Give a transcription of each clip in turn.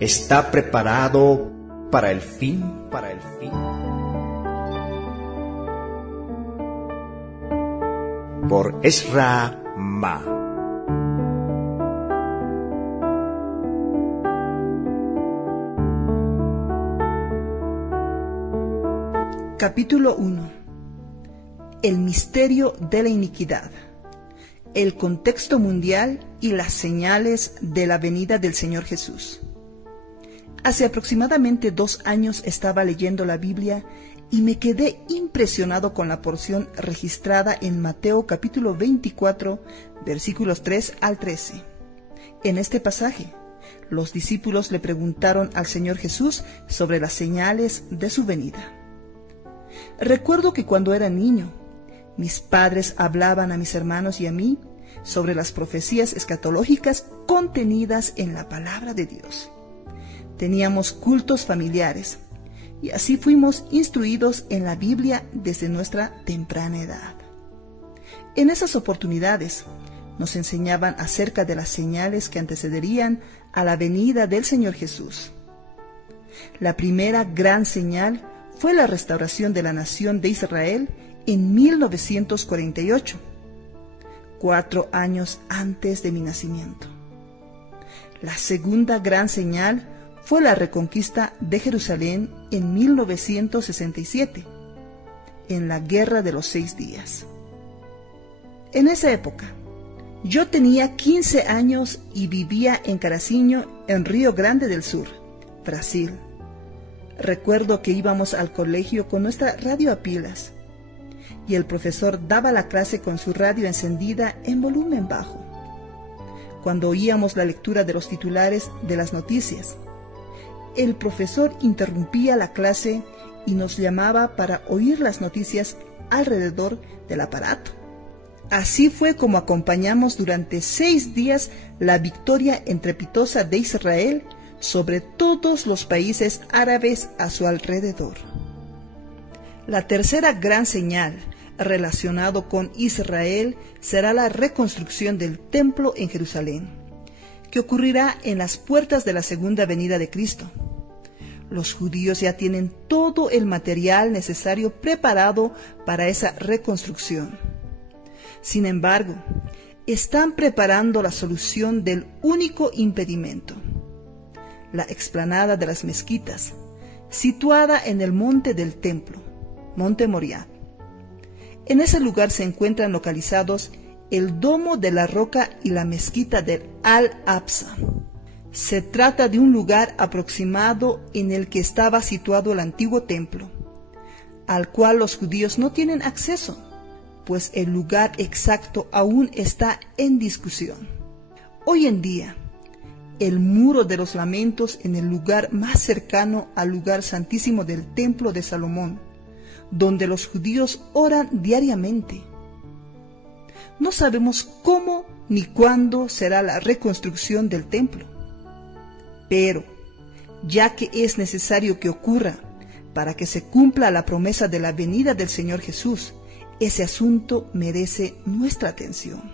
está preparado para el fin. Por Ezra Ma. Capítulo 1. El misterio de la iniquidad. El contexto mundial y las señales de la venida del Señor Jesús. Hace aproximadamente 2 años estaba leyendo la Biblia y me quedé impresionado con la porción registrada en Mateo capítulo 24, versículos 3 al 13. En este pasaje, los discípulos le preguntaron al Señor Jesús sobre las señales de su venida. Recuerdo que cuando era niño, mis padres hablaban a mis hermanos y a mí sobre las profecías escatológicas contenidas en la palabra de Dios. Teníamos cultos familiares y así fuimos instruidos en la Biblia desde nuestra temprana edad. En esas oportunidades nos enseñaban acerca de las señales que antecederían a la venida del Señor Jesús. La primera gran señal fue la restauración de la nación de Israel en 1948, 4 años antes de mi nacimiento. La segunda gran señal fue la reconquista de Jerusalén en 1967, en la Guerra de los 6 días. En esa época, yo tenía 15 años y vivía en Carazinho, en Río Grande del Sur, Brasil. Recuerdo que íbamos al colegio con nuestra radio a pilas, y el profesor daba la clase con su radio encendida en volumen bajo. Cuando oíamos la lectura de los titulares de las noticias, el profesor interrumpía la clase y nos llamaba para oír las noticias alrededor del aparato. Así fue como acompañamos durante 6 días la victoria estrepitosa de Israel sobre todos los países árabes a su alrededor. La tercera gran señal relacionada con Israel será la reconstrucción del templo en Jerusalén, que ocurrirá en las puertas de la segunda venida de Cristo. Los judíos ya tienen todo el material necesario preparado para esa reconstrucción. Sin embargo, están preparando la solución del único impedimento: la explanada de las mezquitas, situada en el monte del templo, Monte Moriah. En ese lugar se encuentran localizados el Domo de la Roca y la mezquita del Al-Aqsa. Se trata de un lugar aproximado en el que estaba situado el antiguo templo, al cual los judíos no tienen acceso, pues el lugar exacto aún está en discusión. Hoy en día, el muro de los lamentos en el lugar más cercano al lugar santísimo del templo de Salomón, donde los judíos oran diariamente. No sabemos cómo ni cuándo será la reconstrucción del templo, pero ya que es necesario que ocurra para que se cumpla la promesa de la venida del Señor Jesús, ese asunto merece nuestra atención.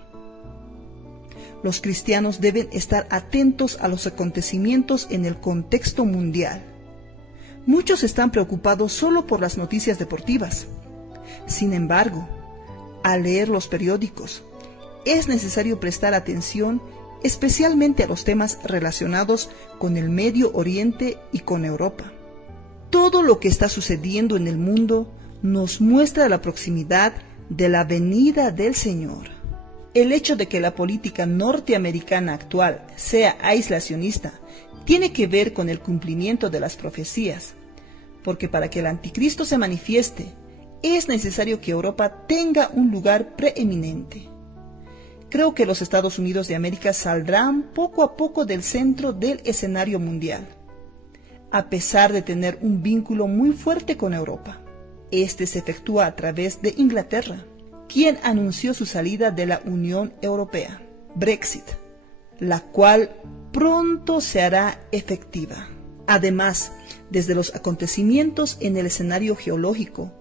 Los cristianos deben estar atentos a los acontecimientos en el contexto mundial. Muchos están preocupados solo por las noticias deportivas. Sin embargo, al leer los periódicos, es necesario prestar atención especialmente a los temas relacionados con el Medio Oriente y con Europa. Todo lo que está sucediendo en el mundo nos muestra la proximidad de la venida del Señor. El hecho de que la política norteamericana actual sea aislacionista tiene que ver con el cumplimiento de las profecías, porque para que el anticristo se manifieste, es necesario que Europa tenga un lugar preeminente. Creo que los Estados Unidos de América saldrán poco a poco del centro del escenario mundial, a pesar de tener un vínculo muy fuerte con Europa. Este se efectúa a través de Inglaterra, quien anunció su salida de la Unión Europea, Brexit, la cual pronto se hará efectiva. Además, desde los acontecimientos en el escenario geológico,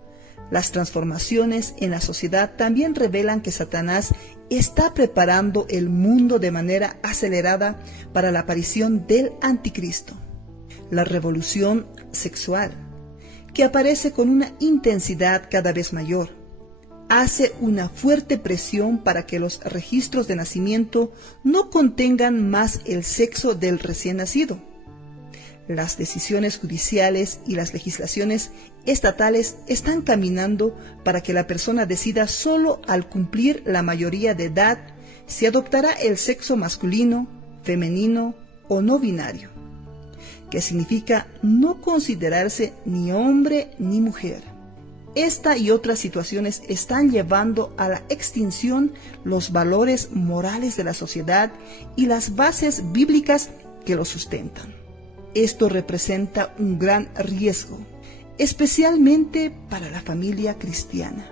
las transformaciones en la sociedad también revelan que Satanás está preparando el mundo de manera acelerada para la aparición del anticristo. la revolución sexual, que aparece con una intensidad cada vez mayor. Hace una fuerte presión para que los registros de nacimiento no contengan más el sexo del recién nacido. Las decisiones judiciales y las legislaciones estatales están caminando para que la persona decida solo al cumplir la mayoría de edad si adoptará el sexo masculino, femenino o no binario, que significa no considerarse ni hombre ni mujer. Esta y otras situaciones están llevando a la extinción los valores morales de la sociedad y las bases bíblicas que lo sustentan. Esto representa un gran riesgo, especialmente para la familia cristiana.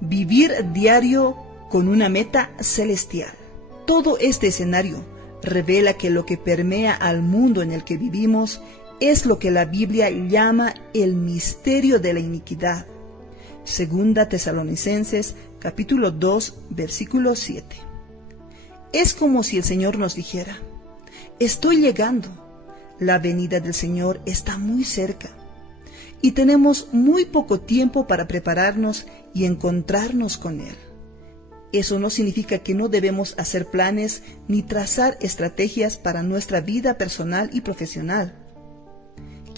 Vivir diario con una meta celestial. Todo este escenario revela que lo que permea al mundo en el que vivimos es lo que la Biblia llama el misterio de la iniquidad. Segunda Tesalonicenses, capítulo 2, versículo 7. Es como si el Señor nos dijera: estoy llegando, la venida del Señor está muy cerca, y tenemos muy poco tiempo para prepararnos y encontrarnos con Él. Eso no significa que no debemos hacer planes ni trazar estrategias para nuestra vida personal y profesional.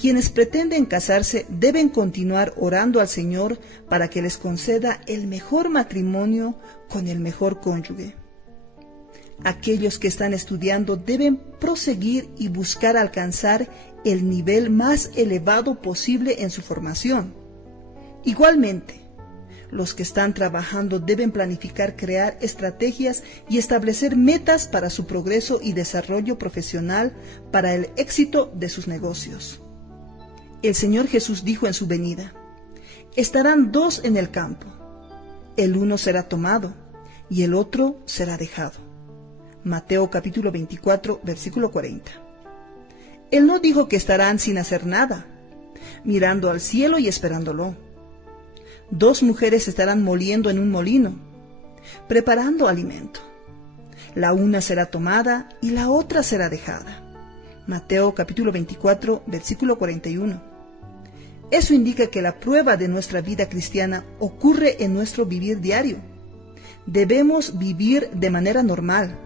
Quienes pretenden casarse deben continuar orando al Señor para que les conceda el mejor matrimonio con el mejor cónyuge. Aquellos que están estudiando deben proseguir y buscar alcanzar el nivel más elevado posible en su formación. Igualmente, los que están trabajando deben planificar crear estrategias y establecer metas para su progreso y desarrollo profesional para el éxito de sus negocios. El Señor Jesús dijo en su venida: estarán dos en el campo, el uno será tomado y el otro será dejado. Mateo capítulo 24, versículo 40. Él no dijo que estarán sin hacer nada, mirando al cielo y esperándolo. Dos mujeres estarán moliendo en un molino, preparando alimento. La una será tomada y la otra será dejada. Mateo capítulo 24, versículo 41. Eso indica que la prueba de nuestra vida cristiana ocurre en nuestro vivir diario. Debemos vivir de manera normal,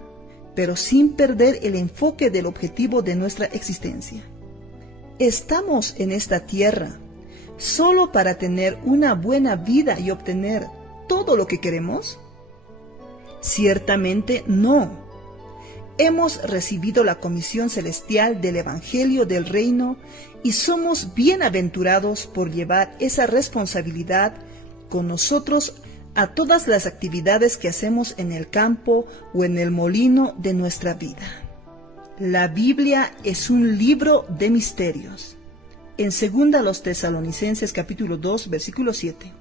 pero sin perder el enfoque del objetivo de nuestra existencia. ¿Estamos en esta tierra solo para tener una buena vida y obtener todo lo que queremos? Ciertamente no. Hemos recibido la comisión celestial del Evangelio del Reino y somos bienaventurados por llevar esa responsabilidad con nosotros a todas las actividades que hacemos en el campo o en el molino de nuestra vida. La Biblia es un libro de misterios. En 2 Tesalonicenses capítulo 2, versículo 7,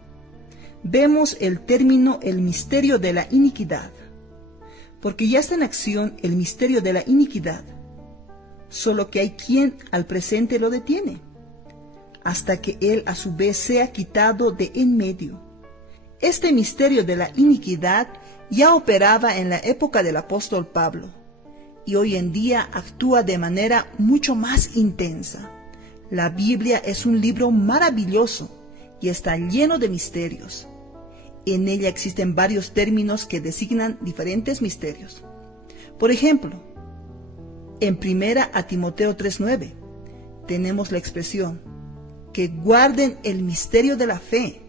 vemos el término el misterio de la iniquidad, porque ya está en acción el misterio de la iniquidad, solo que hay quien al presente lo detiene, hasta que él a su vez sea quitado de en medio. Este misterio de la iniquidad ya operaba en la época del apóstol Pablo, y hoy en día actúa de manera mucho más intensa. La Biblia es un libro maravilloso y está lleno de misterios. En ella existen varios términos que designan diferentes misterios. Por ejemplo, en 1 Timoteo 3:9 tenemos la expresión que guarden el misterio de la fe.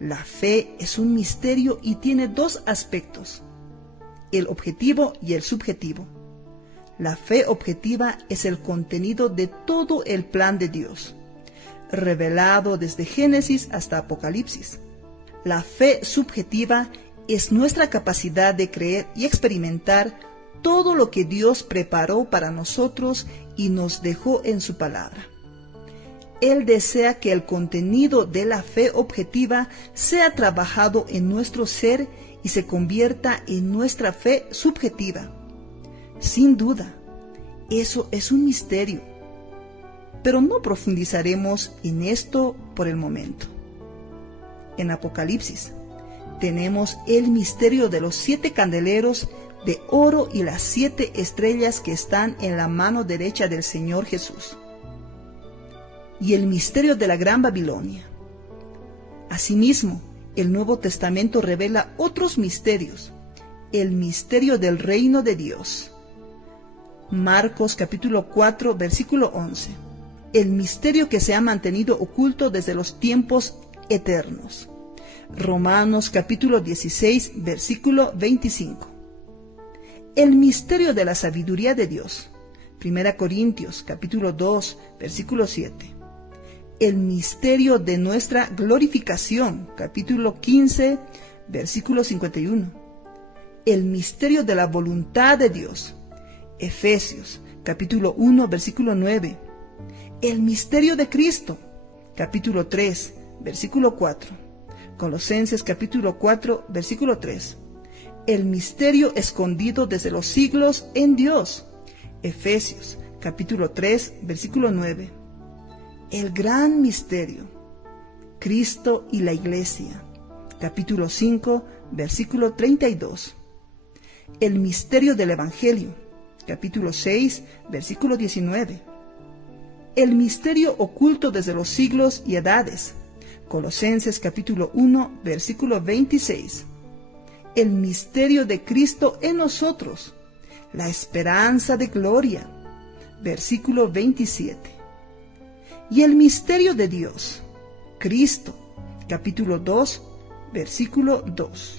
La fe es un misterio y tiene dos aspectos, el objetivo y el subjetivo. La fe objetiva es el contenido de todo el plan de Dios, revelado desde Génesis hasta Apocalipsis. La fe subjetiva es nuestra capacidad de creer y experimentar todo lo que Dios preparó para nosotros y nos dejó en su palabra. Él desea que el contenido de la fe objetiva sea trabajado en nuestro ser y se convierta en nuestra fe subjetiva. Sin duda, eso es un misterio, pero no profundizaremos en esto por el momento. En Apocalipsis tenemos el misterio de los 7 candeleros de oro y las 7 estrellas que están en la mano derecha del Señor Jesús. y el misterio de la Gran Babilonia. Asimismo, el Nuevo Testamento revela otros misterios. El misterio del reino de Dios. Marcos capítulo 4, versículo 11. El misterio que se ha mantenido oculto desde los tiempos eternos. Romanos capítulo 16, versículo 25. El misterio de la sabiduría de Dios. 1 Corintios capítulo 2, versículo 7. El misterio de nuestra glorificación. Capítulo 15, versículo 51. El misterio de la voluntad de Dios. Efesios capítulo 1, versículo 9. El misterio de Cristo. Capítulo 3, versículo 4. Colosenses capítulo 4, versículo 3. El misterio escondido desde los siglos en Dios. Efesios capítulo 3, versículo 9. El gran misterio. Cristo y la Iglesia. Capítulo 5, versículo 32. El misterio del Evangelio. Capítulo 6, versículo 19. El misterio oculto desde los siglos y edades. Colosenses capítulo 1, versículo 26. El misterio de Cristo en nosotros, la esperanza de gloria. Versículo 27. Y el misterio de Dios, Cristo, capítulo 2, versículo 2.